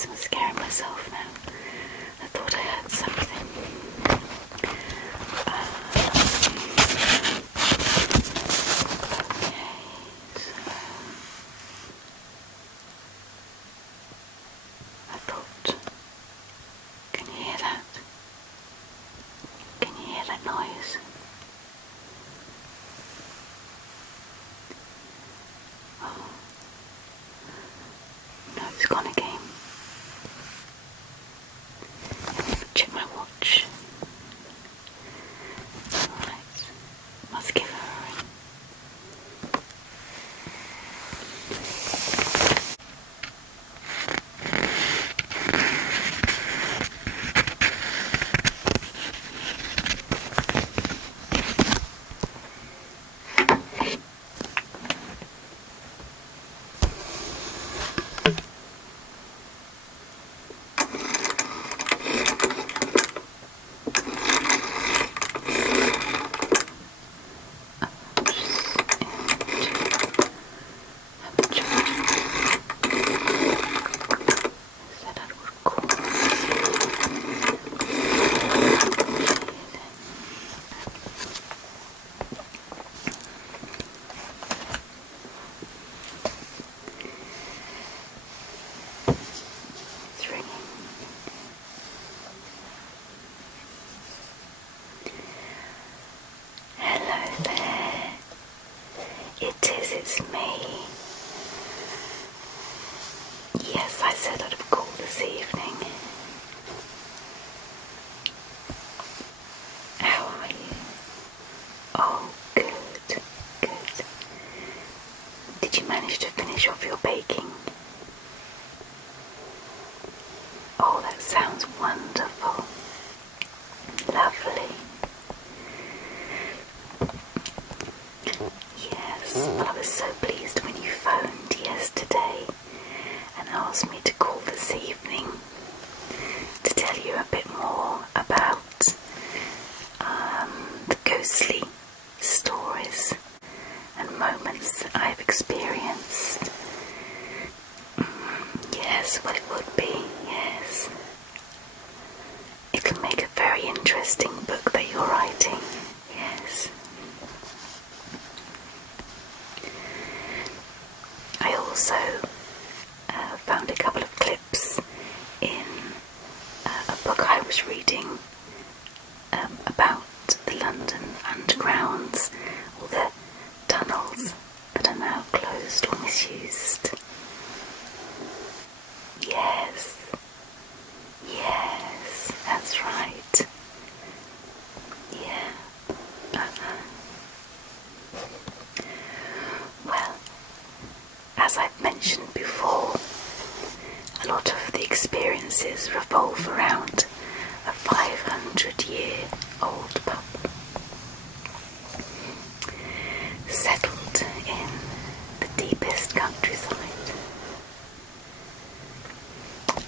guess I'm scaring myself now. I thought I heard something. Okay, so I thought, can you hear that? Can you hear that noise? Oh, no, it's gone again. Check my watch. Alright, must give her a ring. It's me. Yes, I said I'd have called this evening. How are you? Oh, good. Did you manage to finish off your baking? Oh, that sounds wonderful. Lovely. Yes, well, I was so pleased when you phoned yesterday and asked me to call this evening to tell you a bit more about the ghostly stories and moments that I've experienced. Yes, well, it would be, yes. It'll make a very interesting book that you're writing, yes. I also found a couple of clips in a book I was reading about the London undergrounds, all the tunnels that are now closed or misused. Yes, that's right. Yeah. Well, as I've mentioned before, a lot of the experiences revolve around a 500-year-old pub settled in the deepest countryside.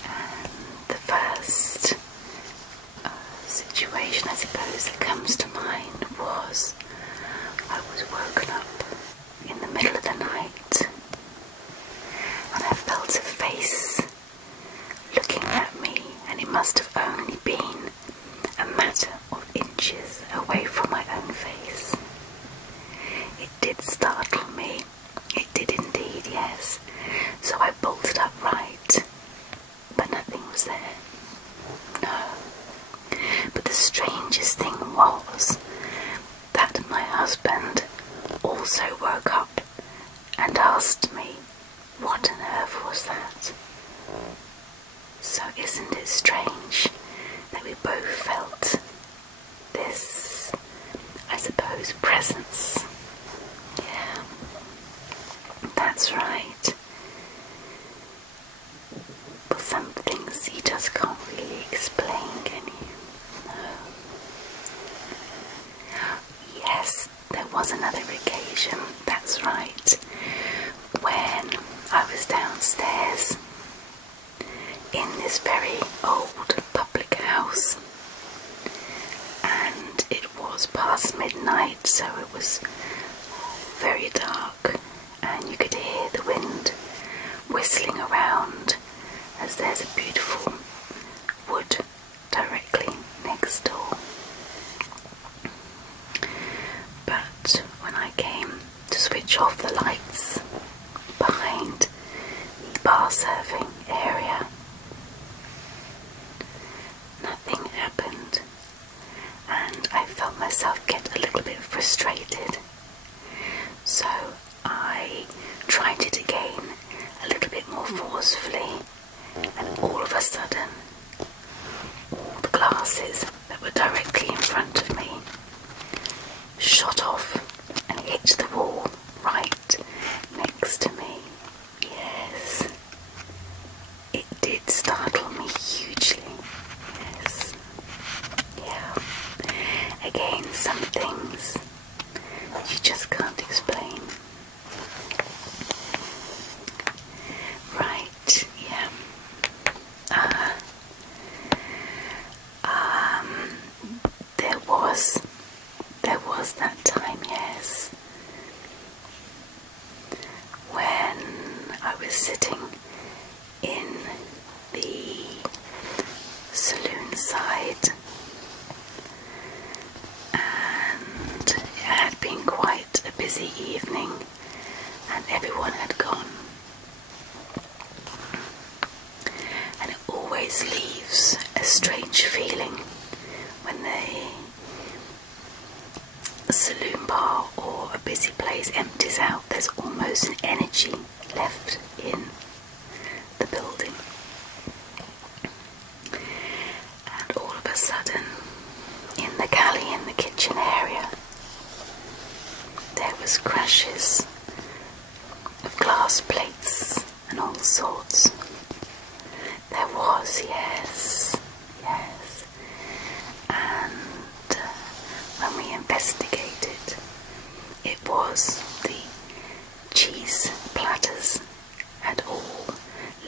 And the first situation, I suppose, that comes to mind was I was woken up in the middle of the night and I felt a face looking at me, and it must have only been a matter of inches away from my own face. It did startle me, it did indeed, yes, so I bolted upright, but nothing was there. No. But the strangest thing was that my husband also woke up and asked me, what on earth was that? So isn't it strange that we both felt this, I suppose, presence? Yeah, that's right. But some things you just can't really explain, can you? No. Yes, there was another occasion, that's right, when I was downstairs in this very old public house, and it was past midnight, so it was very dark, and you could hear the wind whistling around as there's a glass serving area. Nothing happened, and I felt myself get a little bit frustrated. So I tried it again a little bit more forcefully, and all of a sudden, all the glasses that were directly in front of me shot off and hit the wall right next to me. Yes, it did startle me hugely. Yes, yeah. Again, some things you just can't explain. Right, yeah. There was that time, yes, when I was sitting in the saloon side, and it had been quite a busy evening and everyone had gone. And it always leaves a strange feeling when a saloon bar or a busy place empties out. There's almost an energy left in the building. And all of a sudden, in the galley, in the kitchen area, there was crashes of glass plates and all sorts. There was, yes. And when we investigated, it was the cheese platters had all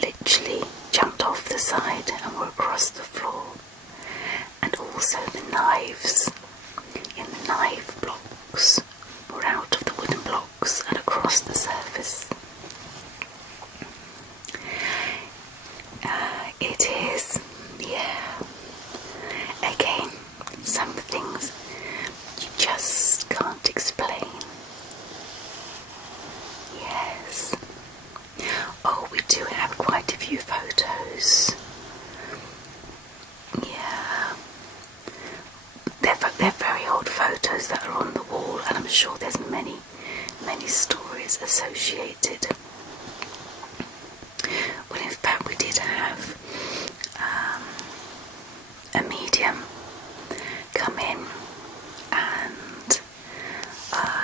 literally jumped off the side and were across the floor. And also the knives in the knife blocks were out of the wooden blocks and across the surface. It is, yeah. Again, some things you just can't explain. Yes. Oh, we do have quite a few photos. Yeah. They're very old photos that are on the wall, and I'm sure there's many stories associated. Well, in fact, we did have a medium come in, and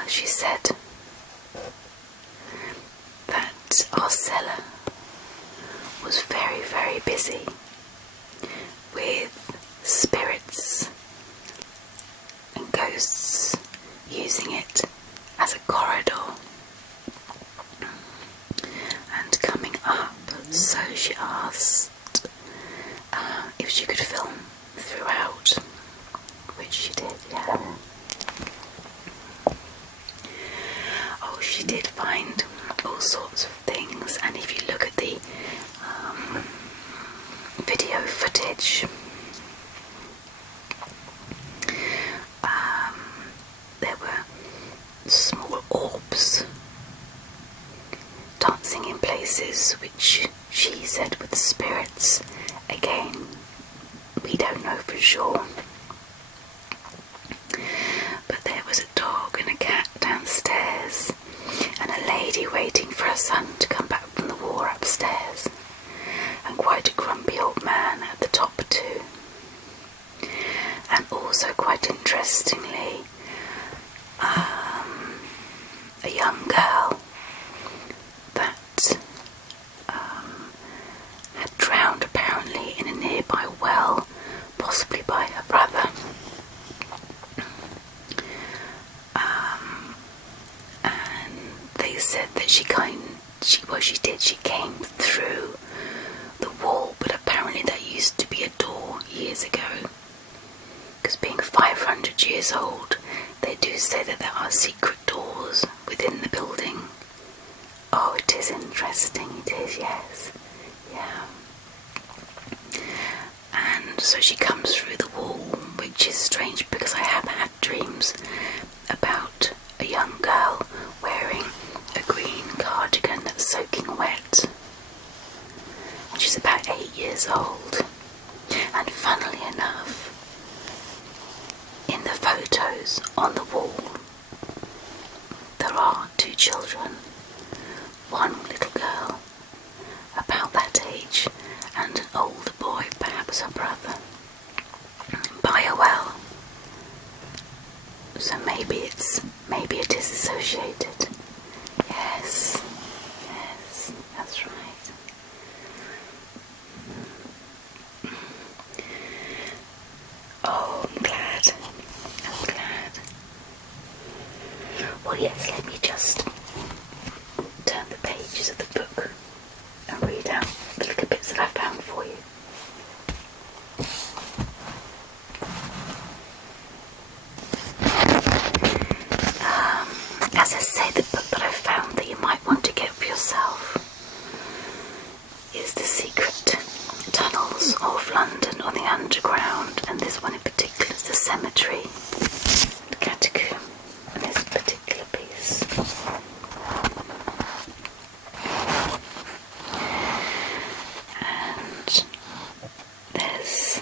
she said that our cellar was very, very busy with spirits and ghosts using it as a corridor and coming up. So she asked if she could film throughout, which she did, yeah. Oh, she did find all sorts of things, and if you look at the video footage, there were small orbs dancing in places which she said were the spirits. Again, we don't know for sure. But there was a dog and a cat downstairs, and a lady waiting for her son to come back from the war upstairs, and quite a grumpy old man at the top too. And also, quite interestingly, a young girl that had drowned apparently in a nearby well, possibly by her brother. And they said that she came through the wall, but apparently that used to be a door years ago. Because being 500 years old, they do say that there are secret doors within the building. Oh, it is interesting, it is, yes. Yeah. And so she comes through the wall, which is strange because I have had dreams about a young girl wearing a green cardigan that's soaking wet. years old. And funnily enough, in the photos on the wall, there are 2 children, one little girl about that age and an older boy, perhaps her brother, by a well. So maybe it is associated. Yes, that's right. Oh, I'm glad. Well, yes, let me just turn the pages of the book and read out the little bits that I found for you. As I say, the book that I found that you might want to get for yourself is The Secret Tunnels of London on the Underground, and this one in particular is the cemetery, the catacomb, and this particular piece. And there's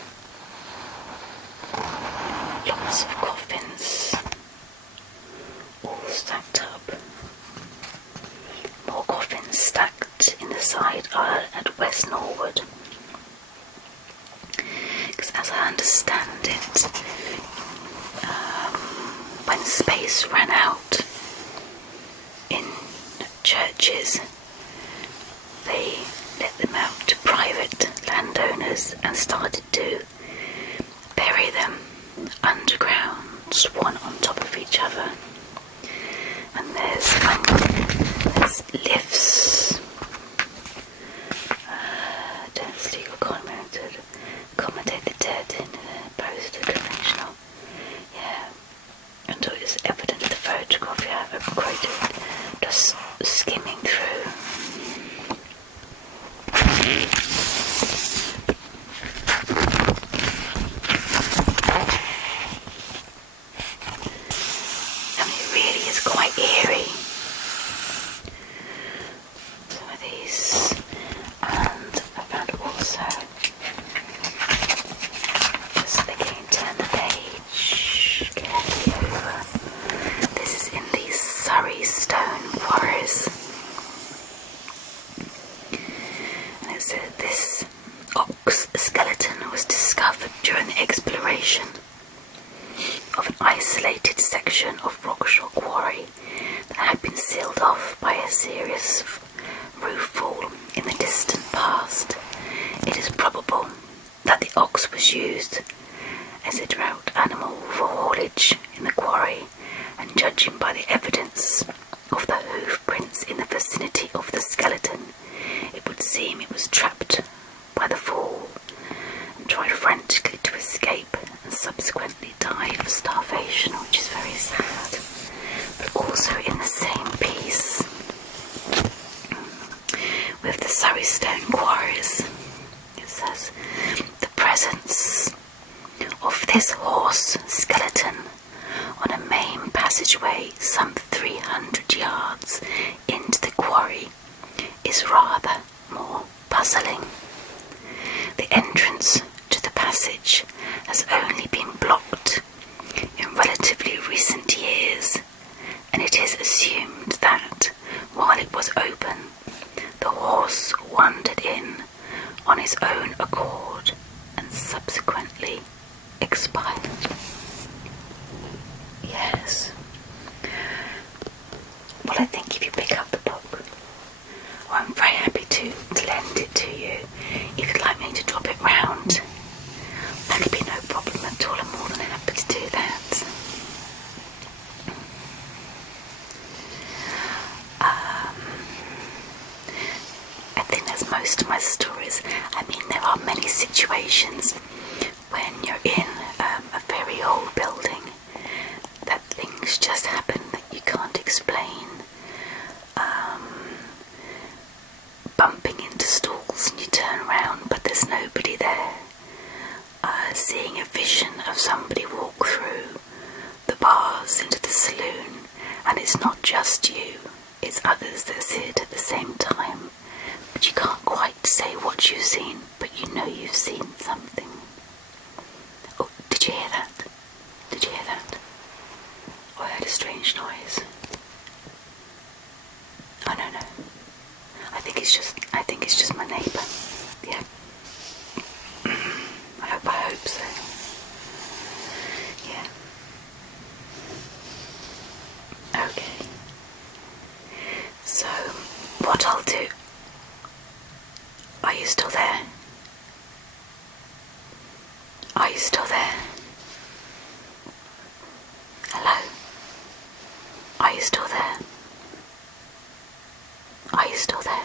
lots of coffins all stacked up. More coffins stacked in the side at West Norwood. Because as I understand it, when space ran out in churches, they let them out to private landowners and started to bury them underground, one on top of each other. And there's lifts, dense legal requirement to accommodate the dead in post-conventional. Yeah, and it is evident in the photograph. Yeah, I've quoted, just skimming through. And it really is quite eerie. Some of these, and I found also, just again turn the page carefully over. This is in these Surrey stone quarries, and it said this ox skeleton was discovered during the exploration of an isolated section of Rockshore Quarry that had been sealed off by a serious roof fall in the distant past. It is probable that the ox was used as a draught animal for haulage in the quarry, and judging by the evidence of the hoof prints in the vicinity of the skeleton, it would seem it was trapped by the fall and tried frantically to escape and subsequently died of starvation, which is very sad. But also in the same piece with the Surrey stone quarries, it says the presence of this horse skeleton on a main passageway some 300 yards into the quarry is rather more puzzling. The entrance to the passage has only been blocked in relatively recent years, and it is assumed that while it was open, the horse wandered in on his own accord and subsequently expired. Yes. Well, I think if you pick up the book, well, I'm very happy to lend it to you. If you'd like me to drop it round, that could be no problem at all. I'm more than happy to do that. I think that's most of my stories. I mean, there are many situations when you're in a very old building that things just happen that you can't explain. Bumping into stalls and you turn around but there's nobody there. Seeing a vision of somebody walk through the bars into the saloon, and it's not just you, it's others that see it at the same time, but you can't quite say what you've seen, but you I think it's just my neighbour. Yeah. I hope so. Yeah. Okay. So, what I'll do... Are you still there? Are you still there? Hello? Are you still there? Are you still there?